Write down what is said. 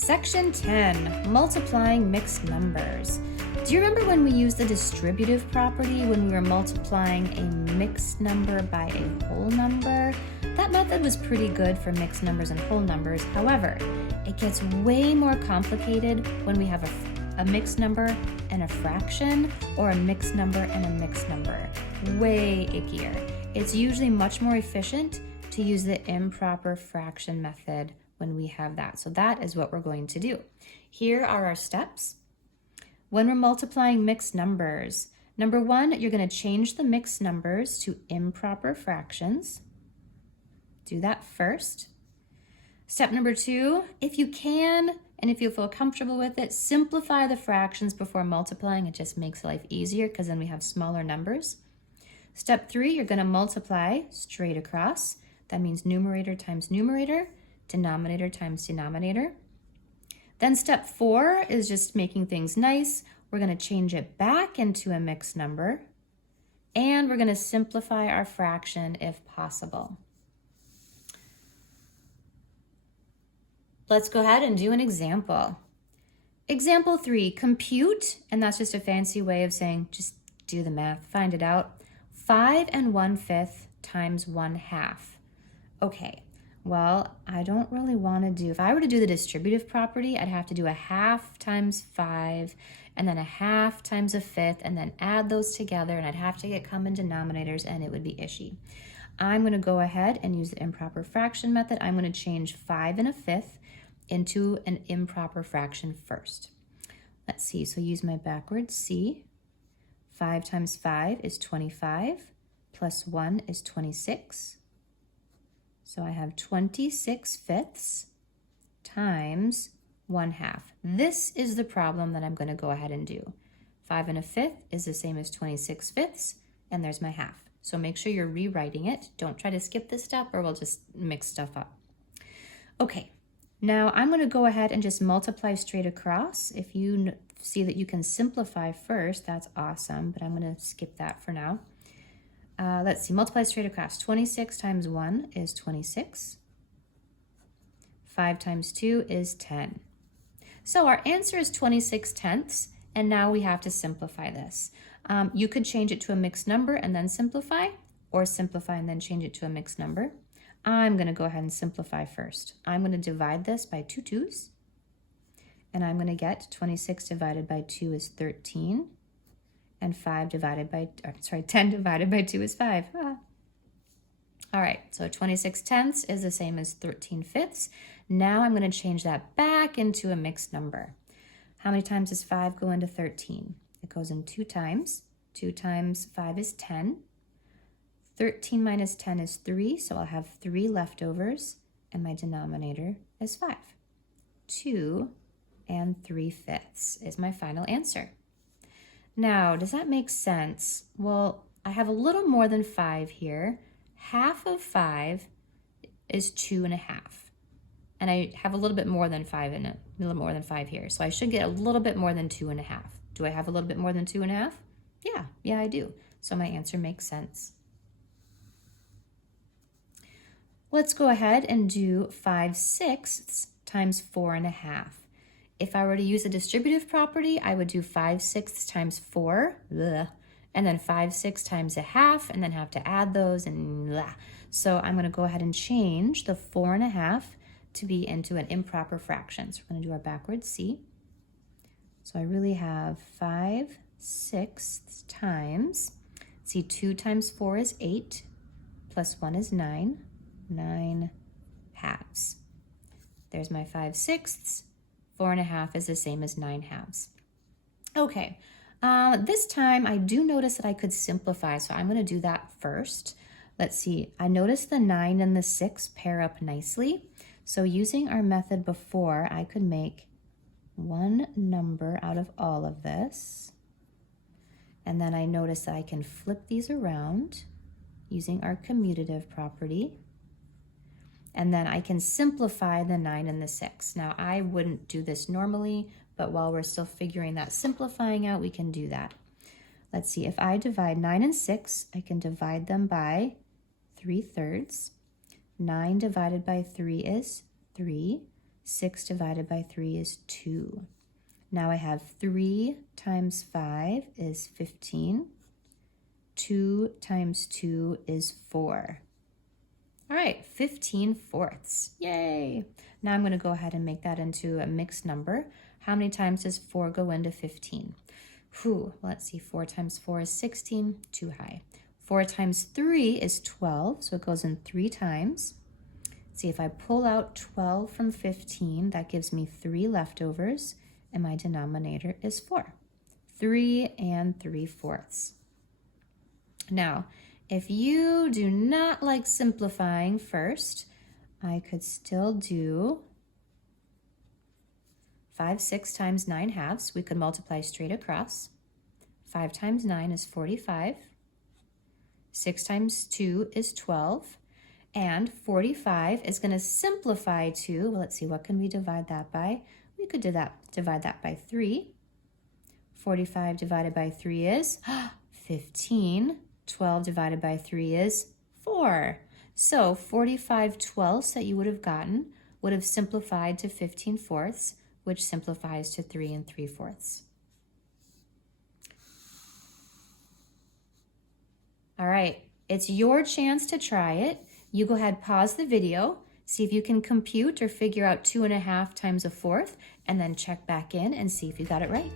Section 10, multiplying mixed numbers. Do you remember when we used the distributive property when we were multiplying a mixed number by a whole number? That method was pretty good for mixed numbers and whole numbers. However, it gets way more complicated when we have a mixed number and a fraction, or a mixed number and a mixed number. Way ickier. It's usually much more efficient to use the improper fraction method when we have that. So that is what we're going to do. Here are our steps. When we're multiplying mixed numbers, number one, you're going to change the mixed numbers to improper fractions. Do that first. Step number two, if you can, and if you feel comfortable with it, simplify the fractions before multiplying. It just makes life easier because then we have smaller numbers. Step three, you're going to multiply straight across. That means numerator times numerator, denominator times denominator. Then step four is just making things nice. We're going to change it back into a mixed number, and we're going to simplify our fraction if possible. Let's go ahead and do an example. Example 3, compute, and that's just a fancy way of saying just do the math, find it out. 5 1/5 times 1/2. Okay, well, I don't really want to do, if I were to do the distributive property, I'd have to do 1/2 times 5, and then 1/2 times 1/5, and then add those together, and I'd have to get common denominators, and it would be ishy. I'm going to go ahead and use the improper fraction method. I'm going to change 5 1/5 into an improper fraction first. Let's see, so use my backwards C. 5 times 5 is 25, plus 1 is 26. So I have 26/5 times 1/2. This is the problem that I'm going to go ahead and do. 5 1/5 is the same as 26/5, and there's my half. So make sure you're rewriting it. Don't try to skip this step or we'll just mix stuff up. Okay, now I'm going to go ahead and just multiply straight across. If you see that you can simplify first, that's awesome, but I'm going to skip that for now. Let's see, multiply straight across. 26 times 1 is 26. 5 times 2 is 10. So our answer is 26/10, and now we have to simplify this. You could change it to a mixed number and then simplify, or simplify and then change it to a mixed number. I'm going to go ahead and simplify first. I'm going to divide this by 2 2's, and I'm going to get 26 divided by 2 is 13. And 10 divided by 2 is 5. All right, so 26/10 is the same as 13/5. Now I'm going to change that back into a mixed number. How many times does 5 go into 13? It goes in 2 times. 2 times 5 is 10. 13 minus 10 is 3, so I'll have 3 leftovers, and my denominator is 5. 2 3/5 is my final answer. Now, does that make sense? Well, I have a little more than 5 here. Half of 5 is 2 1/2. And I have a little bit more than 5 in it, a little more than 5 here. So I should get a little bit more than 2 1/2. Do I have a little bit more than 2 1/2? Yeah, I do. So my answer makes sense. Let's go ahead and do 5/6 times 4 1/2. If I were to use a distributive property, I would do 5/6 times 4, and then 5/6 times 1/2, and then have to add those, and so I'm going to go ahead and change the 4 1/2 to be into an improper fraction. So we're going to do our backwards C. So I really have 5/6 times, see, 2 times 4 is 8, plus 1 is 9, 9/2. There's my 5/6. 4 1/2 is the same as 9/2. Okay, this time I do notice that I could simplify, so I'm going to do that first. Let's see, I noticed the 9 and the 6 pair up nicely. So using our method before, I could make one number out of all of this. And then I notice that I can flip these around using our commutative property. And then I can simplify the 9 and the 6. Now, I wouldn't do this normally, but while we're still figuring that simplifying out, we can do that. Let's see, if I divide 9 and 6, I can divide them by 3/3. 9 divided by 3 is 3. 6 divided by 3 is 2. Now I have 3 times 5 is 15. 2 times 2 is 4. All right, 15/4. Yay! Now I'm going to go ahead and make that into a mixed number. How many times does 4 go into 15? Let's see, 4 times 4 is 16, too high. 4 times 3 is 12, so it goes in 3 times. See, if I pull out 12 from 15, that gives me 3 leftovers, and my denominator is 4. 3 3/4. Now, if you do not like simplifying first, I could still do 5 6 times 9 halves. We could multiply straight across. 5 times 9 is 45. 6 times 2 is 12. And 45 is going to simplify to, well, let's see, what can we divide that by? We could divide that by 3. 45 divided by 3 is 15. 12 divided by 3 is 4. So 45/12 that you would have gotten would have simplified to 15/4, which simplifies to 3 3/4. All right, it's your chance to try it. You go ahead, pause the video, see if you can compute or figure out 2 1/2 times a fourth, and then check back in and see if you got it right.